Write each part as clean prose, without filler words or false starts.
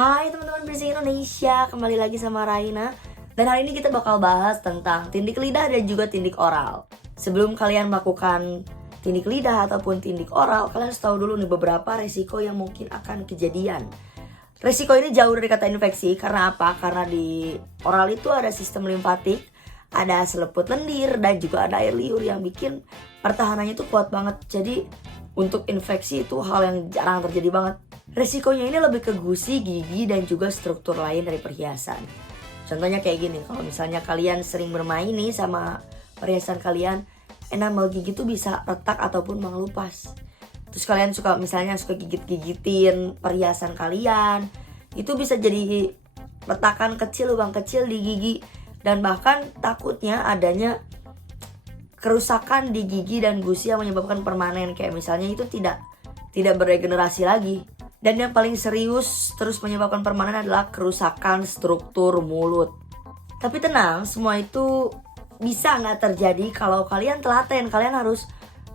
Hai teman-teman Piercing Indonesia, kembali lagi sama Raina. Dan hari ini kita bakal bahas tentang tindik lidah dan juga tindik oral. Sebelum kalian melakukan tindik lidah ataupun tindik oral, kalian harus tahu dulu nih beberapa resiko yang mungkin akan kejadian. Resiko ini jauh dari kata infeksi, karena apa? Karena di oral itu ada sistem limfatik, ada seleput lendir, dan juga ada air liur yang bikin pertahanannya itu kuat banget. Jadi untuk infeksi itu hal yang jarang terjadi banget. Resikonya ini lebih ke gusi, gigi, dan juga struktur lain dari perhiasan. Contohnya kayak gini, kalau misalnya kalian sering bermain nih sama perhiasan kalian, enamel gigi tuh bisa retak ataupun mengelupas. Terus kalian suka gigit-gigitin perhiasan kalian, itu bisa jadi retakan kecil, lubang kecil di gigi. Dan bahkan takutnya adanya kerusakan di gigi dan gusi yang menyebabkan permanen, kayak misalnya itu tidak beregenerasi lagi. Dan yang paling serius terus menyebabkan permanen adalah kerusakan struktur mulut. Tapi tenang, semua itu bisa nggak terjadi kalau kalian telaten. Kalian harus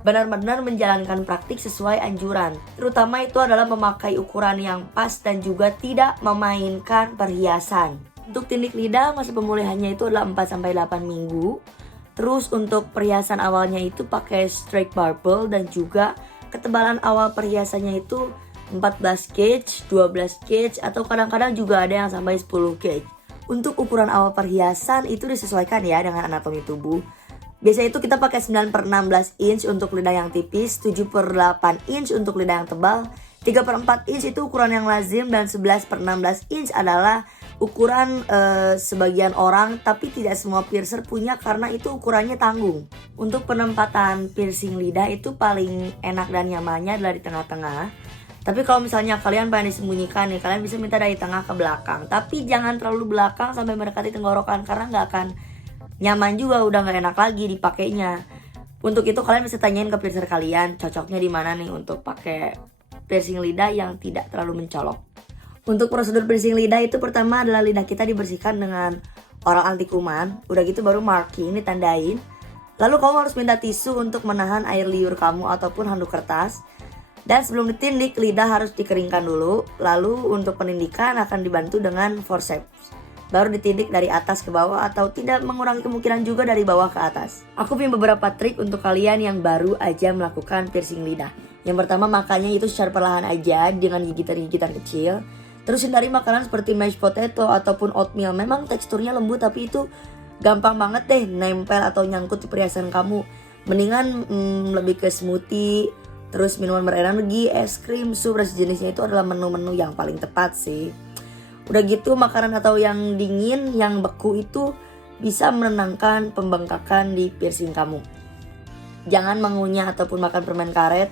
benar-benar menjalankan praktik sesuai anjuran. Terutama itu adalah memakai ukuran yang pas dan juga tidak memainkan perhiasan. Untuk tindik lidah masa pemulihannya itu adalah 4-8 minggu. Terus untuk perhiasan awalnya itu pakai straight barbell dan juga ketebalan awal perhiasannya itu 14 gauge, 12 gauge, atau kadang-kadang juga ada yang sampai 10 gauge. Untuk ukuran awal perhiasan itu disesuaikan ya dengan anatomi tubuh. Biasanya itu kita pakai 9/16 inch untuk lidah yang tipis, 7/8 inch untuk lidah yang tebal, 3/4 inch itu ukuran yang lazim, dan 11/16 inch adalah ukuran sebagian orang, tapi tidak semua piercer punya karena itu ukurannya tanggung. Untuk penempatan piercing lidah itu paling enak dan nyamannya adalah di tengah-tengah. Tapi kalau misalnya kalian pengen disembunyikan nih, kalian bisa minta dari tengah ke belakang. Tapi jangan terlalu belakang sampai mendekati tenggorokan, karena nggak akan nyaman juga, udah nggak enak lagi dipakainya. Untuk itu kalian bisa tanyain ke piercer kalian cocoknya di mana nih untuk pakai piercing lidah yang tidak terlalu mencolok. Untuk prosedur piercing lidah itu pertama adalah lidah kita dibersihkan dengan oral anti kuman. Udah gitu baru marking, ditandain. Lalu kamu harus minta tisu untuk menahan air liur kamu ataupun handuk kertas. Dan sebelum ditindik, lidah harus dikeringkan dulu. Lalu untuk penindikan akan dibantu dengan forceps. Baru ditindik dari atas ke bawah atau tidak mengurangi kemungkinan juga dari bawah ke atas. Aku punya beberapa trik untuk kalian yang baru aja melakukan piercing lidah. Yang pertama, makannya itu secara perlahan aja dengan gigitan-gigitan kecil. Terus hindari makanan seperti mashed potato ataupun oatmeal. Memang teksturnya lembut tapi itu gampang banget deh nempel atau nyangkut di perhiasan kamu. Mendingan lebih ke smoothie, terus minuman berenergi, es krim, sup, dan sejenisnya itu adalah menu-menu yang paling tepat sih. Udah gitu makanan atau yang dingin, yang beku itu bisa menenangkan pembengkakan di piercing kamu. Jangan mengunyah ataupun makan permen karet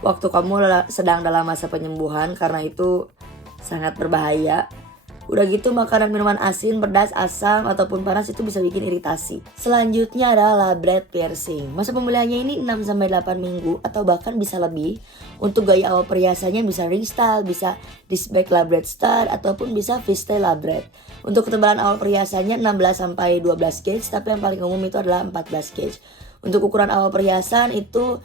waktu kamu sedang dalam masa penyembuhan, karena itu sangat berbahaya. Udah gitu makanan minuman asin, pedas, asam, ataupun panas itu bisa bikin iritasi. Selanjutnya adalah labret piercing. Masa pemulihannya ini 6-8 minggu atau bahkan bisa lebih. Untuk gaya awal perhiasannya bisa ring style, bisa disc back labret style, ataupun bisa fishtail labret. Untuk ketebalan awal perhiasannya 16-12 gauge, tapi yang paling umum itu adalah 14 gauge. Untuk ukuran awal perhiasan itu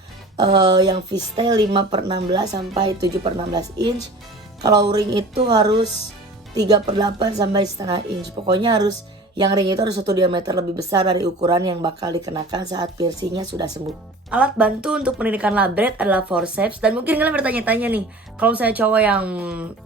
yang fishtail 5/16 sampai 7/16 inch. Kalau ring itu harus 3/8 sampai setengah inch. Pokoknya harus yang ring itu harus 1 diameter lebih besar dari ukuran yang bakal dikenakan saat piercingnya sudah sembuh. Alat bantu untuk pendidikan labret adalah forceps. Dan mungkin kalian bertanya-tanya nih, kalau saya cowok yang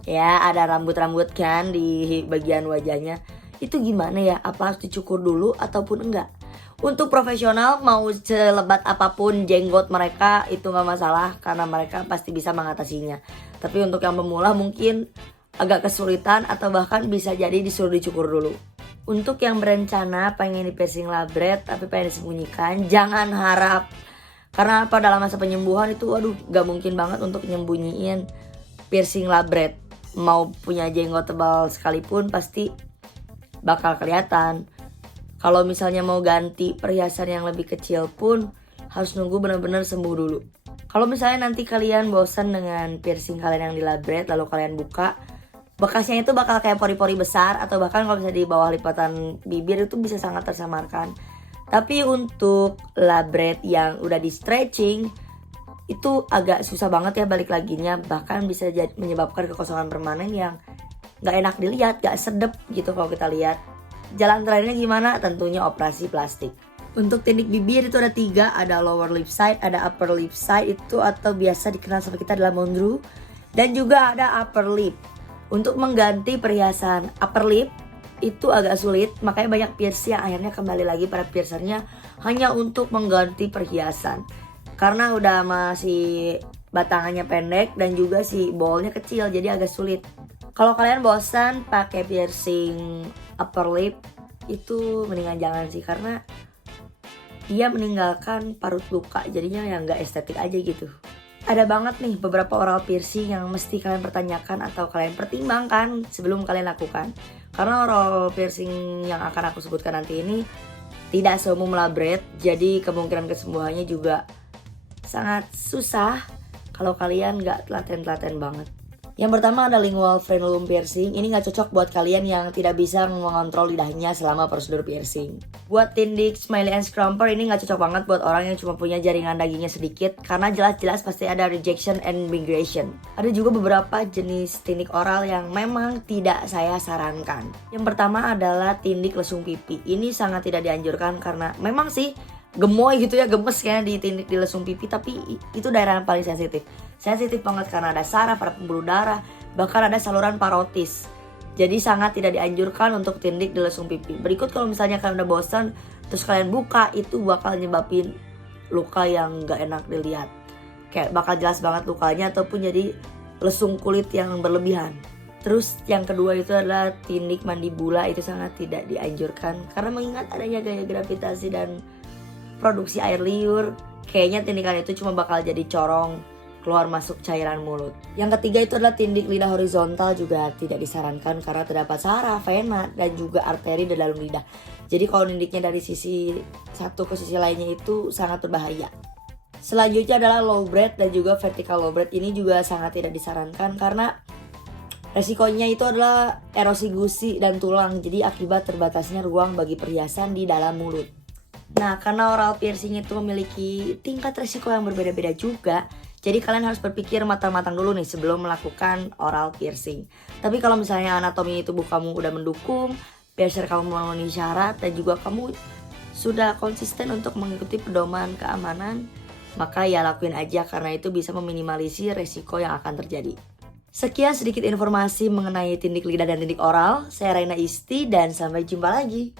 ya ada rambut-rambut kan di bagian wajahnya, itu gimana ya? Apa harus dicukur dulu ataupun enggak? Untuk profesional mau selebat apapun jenggot mereka itu nggak masalah, karena mereka pasti bisa mengatasinya. Tapi untuk yang pemula mungkin agak kesulitan atau bahkan bisa jadi disuruh dicukur dulu. Untuk yang berencana pengen di piercing labret tapi pengen disembunyikan, jangan harap. Karena apa, dalam masa penyembuhan itu gak mungkin banget untuk nyembunyiin piercing labret. Mau punya jenggot tebal sekalipun pasti bakal kelihatan. Kalau misalnya mau ganti perhiasan yang lebih kecil pun harus nunggu benar-benar sembuh dulu. Kalau misalnya nanti kalian bosan dengan piercing kalian yang di labret lalu kalian buka, bekasnya itu bakal kayak pori-pori besar, atau bahkan kalau misalnya di bawah lipatan bibir itu bisa sangat tersamarkan. Tapi untuk labret yang udah di stretching itu agak susah banget ya balik laginya, bahkan bisa menyebabkan kekosongan permanen yang nggak enak dilihat, nggak sedep gitu kalau kita lihat. Jalan terakhirnya gimana? Tentunya operasi plastik. Untuk tindik bibir itu ada 3, ada lower lip side, ada upper lip side itu atau biasa dikenal sama kita adalah mondru, dan juga ada upper lip. Untuk mengganti perhiasan upper lip itu agak sulit, makanya banyak piercer yang akhirnya kembali lagi pada piercernya hanya untuk mengganti perhiasan. Karena udah masih batangannya pendek dan juga si ballnya kecil, jadi agak sulit. Kalau kalian bosan pakai piercing upper lip itu mendingan jangan sih, karena dia meninggalkan parut luka, jadinya yang gak estetik aja gitu. Ada banget nih beberapa oral piercing yang mesti kalian pertanyakan atau kalian pertimbangkan sebelum kalian lakukan. Karena oral piercing yang akan aku sebutkan nanti ini tidak seumum labret, jadi kemungkinan kesembuhannya juga sangat susah kalau kalian gak telaten-telaten banget. Yang pertama ada lingual frenulum piercing. Ini gak cocok buat kalian yang tidak bisa mengontrol lidahnya selama prosedur piercing. Buat tindik smiley and scrumper ini gak cocok banget buat orang yang cuma punya jaringan dagingnya sedikit, karena jelas-jelas pasti ada rejection and migration. Ada juga beberapa jenis tindik oral yang memang tidak saya sarankan. Yang pertama adalah tindik lesung pipi. Ini sangat tidak dianjurkan karena memang sih gemoy gitu ya, gemes kayaknya ditindik di lesung pipi, tapi itu daerah yang paling sensitif. Sensitif banget karena ada saraf, ada pembuluh darah, bahkan ada saluran parotis. Jadi sangat tidak dianjurkan untuk tindik di lesung pipi. Berikut kalau misalnya kalian udah bosan terus kalian buka, itu bakal nyebabin luka yang gak enak dilihat. Kayak bakal jelas banget lukanya ataupun jadi lesung kulit yang berlebihan. Terus yang kedua itu adalah tindik mandibula. Itu sangat tidak dianjurkan karena mengingat adanya gaya gravitasi dan produksi air liur, kayaknya tindikan itu cuma bakal jadi corong keluar masuk cairan mulut. Yang ketiga itu adalah tindik lidah horizontal, juga tidak disarankan karena terdapat saraf, vena, dan juga arteri di dalam lidah. Jadi kalau tindiknya dari sisi satu ke sisi lainnya itu sangat berbahaya. Selanjutnya adalah low breath dan juga vertical low breath. Ini juga sangat tidak disarankan karena resikonya itu adalah erosi gusi dan tulang. Jadi akibat terbatasnya ruang bagi perhiasan di dalam mulut. Nah, karena oral piercing itu memiliki tingkat resiko yang berbeda-beda juga, jadi kalian harus berpikir matang-matang dulu nih sebelum melakukan oral piercing. Tapi kalau misalnya anatomi tubuh kamu udah mendukung, piercer kamu memenuhi syarat, dan juga kamu sudah konsisten untuk mengikuti pedoman keamanan, maka ya lakuin aja karena itu bisa meminimalisir resiko yang akan terjadi. Sekian sedikit informasi mengenai tindik lidah dan tindik oral. Saya Raina Isti dan sampai jumpa lagi.